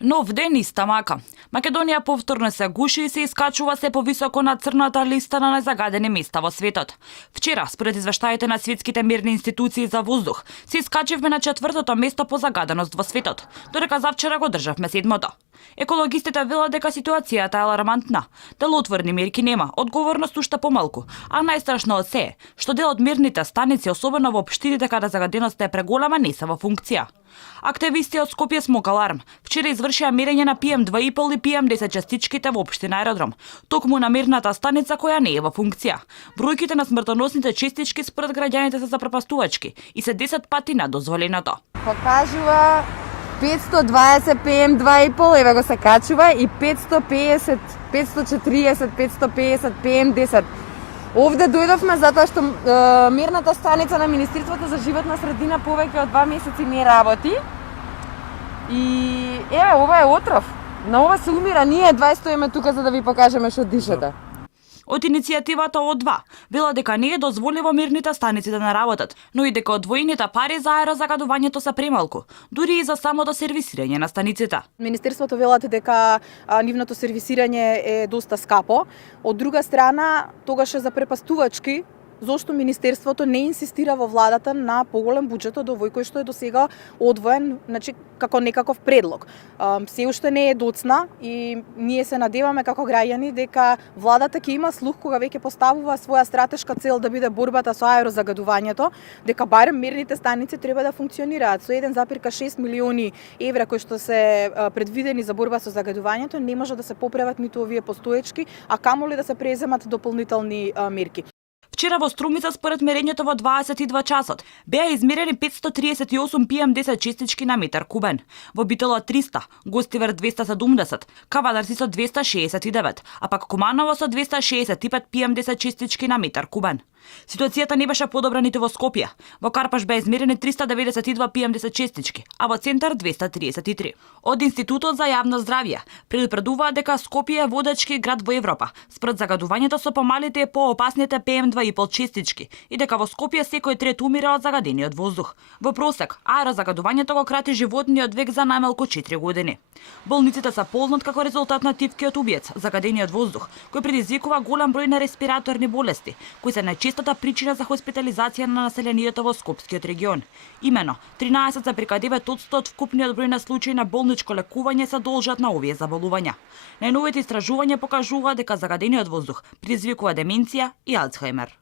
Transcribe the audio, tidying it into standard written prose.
Нов ден иста мака. Македонија повторно се гуши и се искачува се повисоко на црната листа на незагадени места во светот. Вчера, според извештаите на светските мирни институции за воздух, се искачивме на 4-то место по загаденост во светот, додека завчера го државме 7-то. Екологистите велат дека ситуацијата е алармантна. Делотворни мерки нема, одговорност уште помалку, а најстрашно од се е што дел од мирните станици, особено во општините каде загаденоста е преголема, не се во функција. Активисти од Скопје Смок Аларм вчера извршија мерење на PM2,5 и PM10 частичките во општина Аеродром, токму на мерната станица која не е во функција. Бројките на смртоносните частички според граѓаните се запропастувачки и се 10 пати над дозволеното. Покажува 520 PM2,5, еве го се качува, и 550, 540, 550 PM10. Овде дојдовме затоа што мерната станица на Министерството за животна средина повеќе од 2 месеци не работи. И еве, ова е отров. На ова се умира, ние 20 стоиме тука за да ви покажеме што дишете. Од иницијативата ОД2 вела дека не е дозволиво мирните станици да не работат, но и дека одвоените пари за аерозагадувањето се премалку, дури и за самото сервисирање на станиците. Министерството велат дека нивното сервисирање е доста скапо. Од друга страна, тогаш е запрепастувачки зошто Министерството не инсистира во владата на поголем буџет од овој кој што е досега одвоен, значи како некаков предлог. Се уште не е доцна и ние се надеваме како граѓани дека владата ќе има слух кога веќе поставува своја стратешка цел да биде борбата со аерозагадувањето, дека барем мерните станици треба да функционираат. Со 1,6 милиони евра кои што се предвидени за борба со загадувањето не може да се поправат ниту овие постоечки, а камоли да се преземат дополнителни мерки. Вчера во Струмица, според мерењето во 22 часот, беа измерени 538 PM10 частички на метар кубен. Во Битола 300, Гостивар 270, Кавадарци со 269, а пак Куманово со 265 PM10 частички на метар кубен. Ситуацијата не беше подобра ниту во Скопје. Во Карпаш беа измерени 392 PM10 частички, а во Центар 233. Од Институтот за јавно здравје предупредуваат дека Скопје е водечки град во Европа според загадувањето со помалите и поопасните PM2,5 частички и дека во Скопје секој трет умира од загадениот воздух. Во просек, аерозагадувањето го крати животниот век за најмалку 4 години. Болниците се полнат како резултат на тивкиот убиец, загадениот воздух, кој предизвикува голем број на респираторни болести, кои се најчестата причина за хоспитализација на населението во Скопскиот регион. Имено, 13,9% од вкупниот број на случаи на болничко лекување се должат на овие заболувања. Најновите истражувања покажуваат дека загадениот воздух предизвикува деменција и Алцхаймер.